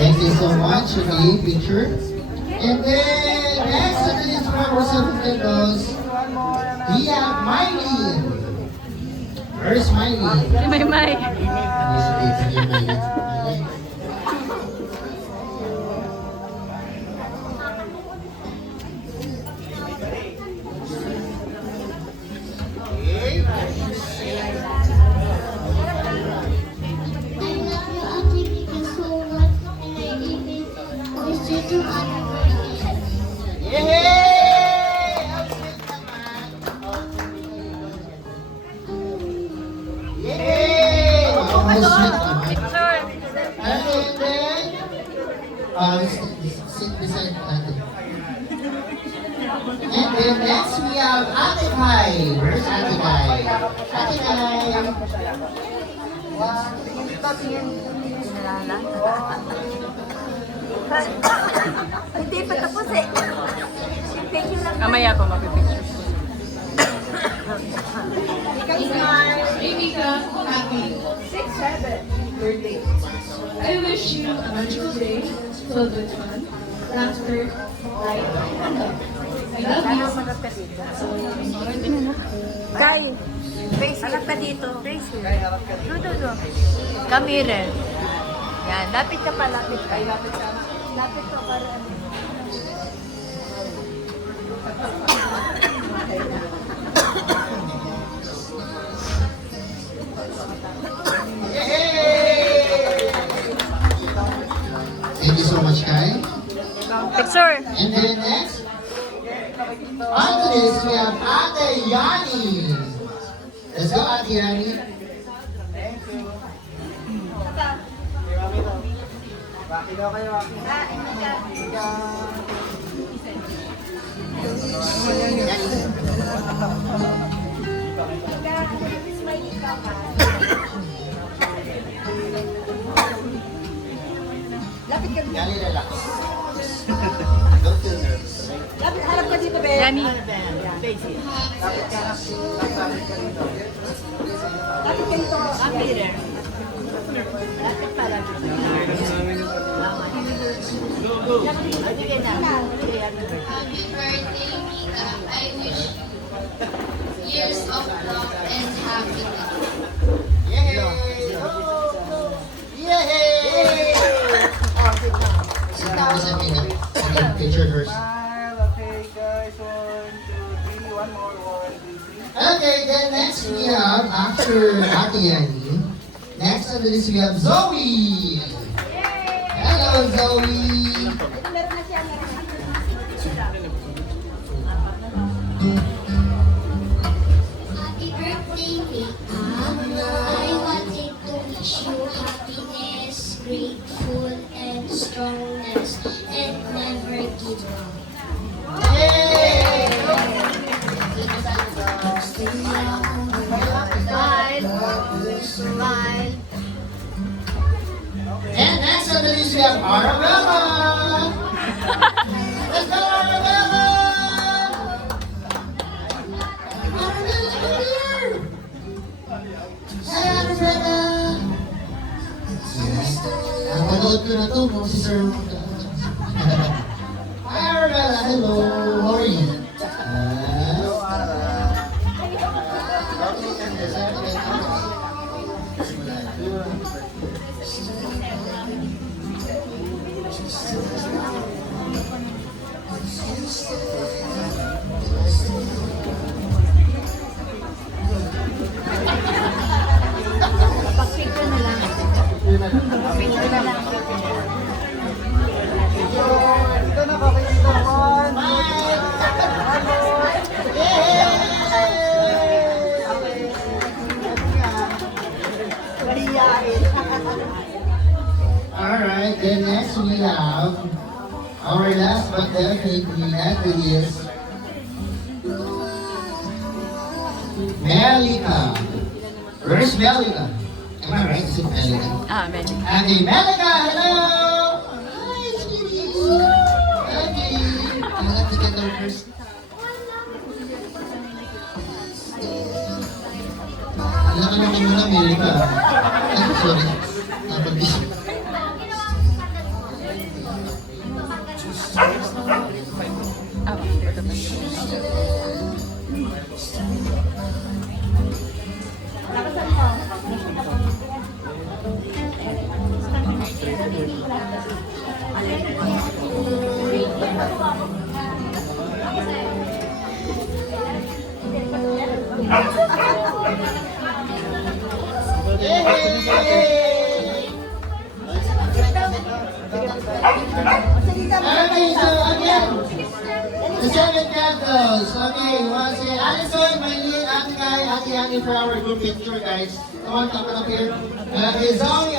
Thank you so much. Okay, picture. And then, next on the list for our subtitles, we have Miley. Where's Miley? Si Maymay. Picture. Sit beside Ate. And then next we have Ate Kai. Where's Ate Kai? Ate Kai. Hindi pa tapos eh. Picture lang. Mamaya ako magpipicture. Amika, happy 6-7 birthday. I wish you a magical day filled with fun, laughter, light, and love. I love you. Kay, face harap ka dito. Face do. Come here. Yan, lapit ka pa, lapit ka. Lapit ka para ano. Thank you so much, Kai. Picture. And then next, on this we have Ate Yani. Let's go, Ate Yani. Lapit ka. Yani, relax. Don't feel nervous. Lapit, harap ka dito, be. Yani. Lapit ka dito. Come here. Lapit pa, lapit. Sige na. Happy birthday, Mika. I wish years of love and happiness. Yay! Yay! Sit down sa Mina. Okay, picture first. Okay, guys. 1, 2, 3. One more. 1, 2, 3. Okay, then next we have, after Ate Yani, next on the list we have Zoe! Hello, Zoe! Happy birthday, Mika. I wanted to wish you happiness, grateful, and strongness, and never give up. Yay! Smile. And next on the list we have Arabella! Let's go, Arabella! Arabella, come here! Hi, Arabella! Napanood ko na to, kung si Sir... Hi, Arabella! Hello! How are you? Pag-picture na lang. Pag-picture na lang. Dito na, okay dito. 1. Alright, then next we have our last but definitely not the least, Melika. Where's Melika? Am I right? Is it Melika? Amen. Okay, Melika, hello! Hi, sweetie! Okay. I have to get there first. Wala ka naman muna, Melika. Ay, sorry. Okay, so again, the 7 candles. Okay, once again, Alison, Maylene, Ate Kai, Ate Annie for our group picture, guys. Come on, come up here. Zoe,